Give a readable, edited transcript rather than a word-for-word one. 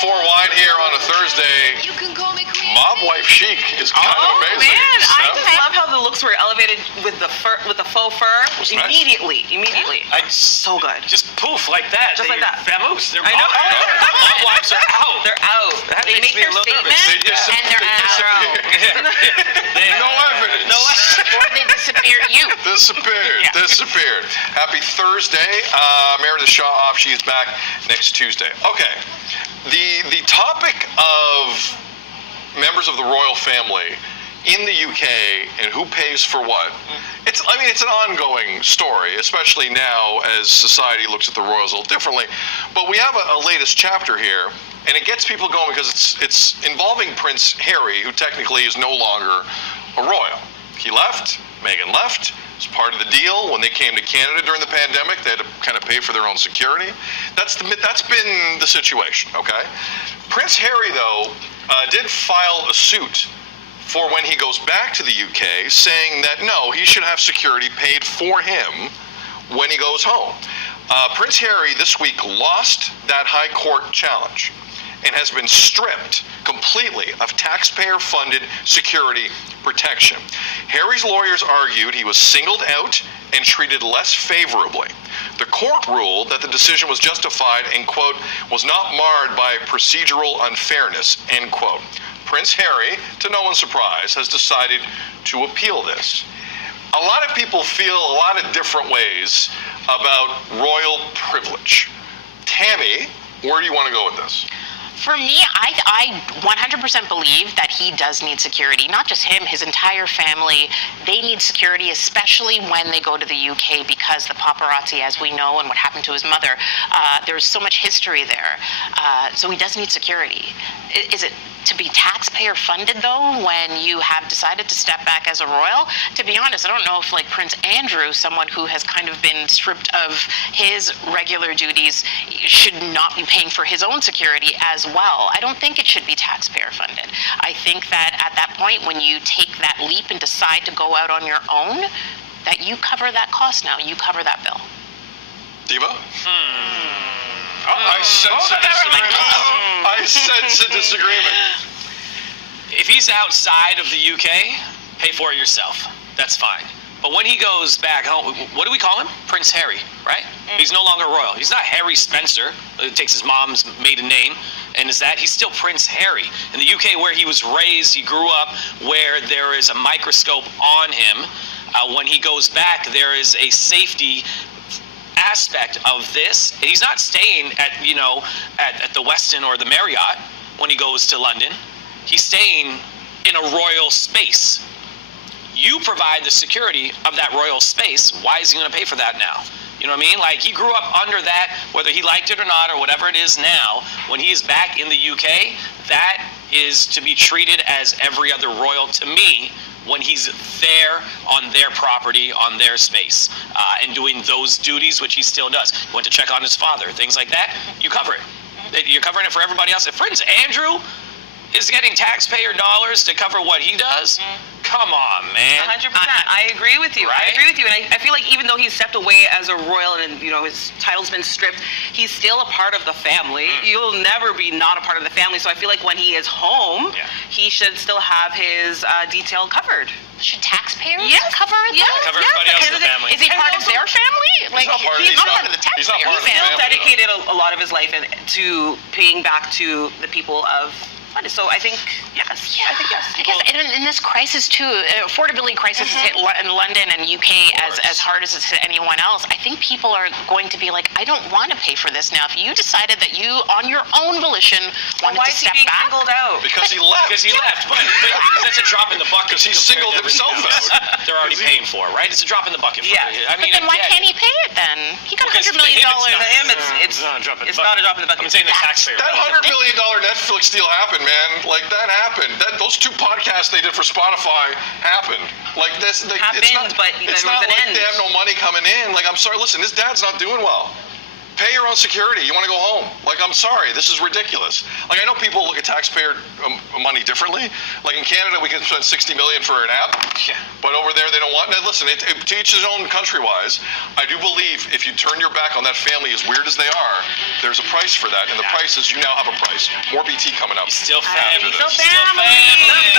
4 wide here on a Thursday. Mob wife chic is kind of amazing. Man, I Steph? just love how the looks were elevated with the fur, with the faux fur. Nice. Immediately. So good. Just poof like that. Just like that. Vamoose. They're I know. Mob wives are out. They're out. That They makes make me their a little statement nervous. and they're out. No evidence. Or they disappear you. Disappeared. Happy Thursday. Meredith Shaw off. She's back next Tuesday. Okay. The topic of members of the royal family in the UK and who pays for what, it's an ongoing story, especially now as society looks at the royals a little differently. But we have a latest chapter here, and it gets people going because it's involving Prince Harry, who technically is no longer a royal. He left, Meghan left. It's part of the deal. When they came to Canada during the pandemic, they had to kind of pay for their own security. That's been the situation, okay? Prince Harry, though, did file a suit for when he goes back to the UK, saying that, no, he should have security paid for him when he goes home. Prince Harry this week lost that high court challenge and has been stripped completely of taxpayer-funded security protection. Harry's lawyers argued he was singled out and treated less favorably. The court ruled that the decision was justified and, quote, was not marred by procedural unfairness, end quote. Prince Harry, to no one's surprise, has decided to appeal this. A lot of people feel a lot of different ways about royal privilege. Tammy, where do you want to go with this? For me, I 100% believe that he does need security. Not just him, his entire family. They need security, especially when they go to the UK, because the paparazzi, as we know, and what happened to his mother, there's so much history there. So he does need security. Is it to be taxpayer funded, though, when you have decided to step back as a royal? To be honest, I don't know if, like Prince Andrew, someone who has kind of been stripped of his regular duties, should not be paying for his own security as well. I don't think it should be taxpayer funded. I think that at that point, when you take that leap and decide to go out on your own, that you cover that cost now, you cover that bill. Diva? I sense a disagreement. If he's outside of the UK, pay for it yourself. That's fine. But when he goes back home, what do we call him? Prince Harry, right? He's no longer royal. He's not Harry Spencer, who takes his mom's maiden name, and is that? He's still Prince Harry. In the UK, where he was raised, he grew up, where there is a microscope on him. When he goes back, there is a safety aspect of this. He's not staying at the Westin or the Marriott when he goes to London. He's staying in a royal space. You provide the security of that royal space. Why is he going to pay for that now? You know what I mean? Like, he grew up under that, whether he liked it or not, or whatever it is now. When he is back in the UK, that is to be treated as every other royal to me, when he's there on their property, on their space, and doing those duties, which he still does. Went to check on his father, things like that, you cover it. You're covering it for everybody else. If Prince Andrew is getting taxpayer dollars to cover what he does, come on, man. 100%. I agree with you. Right? I agree with you. And I feel like even though he's stepped away as a royal and, his title's been stripped, he's still a part of the family. You'll never be not a part of the family. So I feel like when he is home, he should still have his detail covered. Should taxpayers Yes. cover it? Yes. Cover everybody else in the family. Is he part of their family? Like, he's not part of the He's not taxpayer part of the family. Still dedicated a lot of his life to paying back to the people of London. So I think yes. Yeah. I think yes. I guess in this crisis too, affordability crisis has hit in London and UK as hard as it's hit anyone else. I think people are going to be like, I don't want to pay for this now. If you decided that you, on your own volition, wanted Why to is he step being back, singled out? Because he left. Because he left, but that's a drop in the bucket. Because he singled himself out. They're already paying for, right? It's a drop in the bucket. Yeah. I mean, but then why can't he pay it then? He got Because $100 million. to him It's not a drop in the it's bucket. not a drop in the bucket. I'm saying the taxpayer. That $100 million Netflix deal happened, man. Like, that happened. Those 2 podcasts they did for Spotify happened. Like, this, Happened, but it's there not was an like end. they have no money coming in. Like, I'm sorry, listen, this dad's not doing well. Pay your own security. You want to go home. Like, I'm sorry, this is ridiculous. Like, I know people look at taxpayer money differently. Like, in Canada, we can spend $60 million for an app. Yeah. But over there, they don't want. Now, listen, to each his own country-wise. I do believe if you turn your back on that family, as weird as they are, there's a price for that, and the price is you now have a price. More BT coming up. Still after family. this. Still family.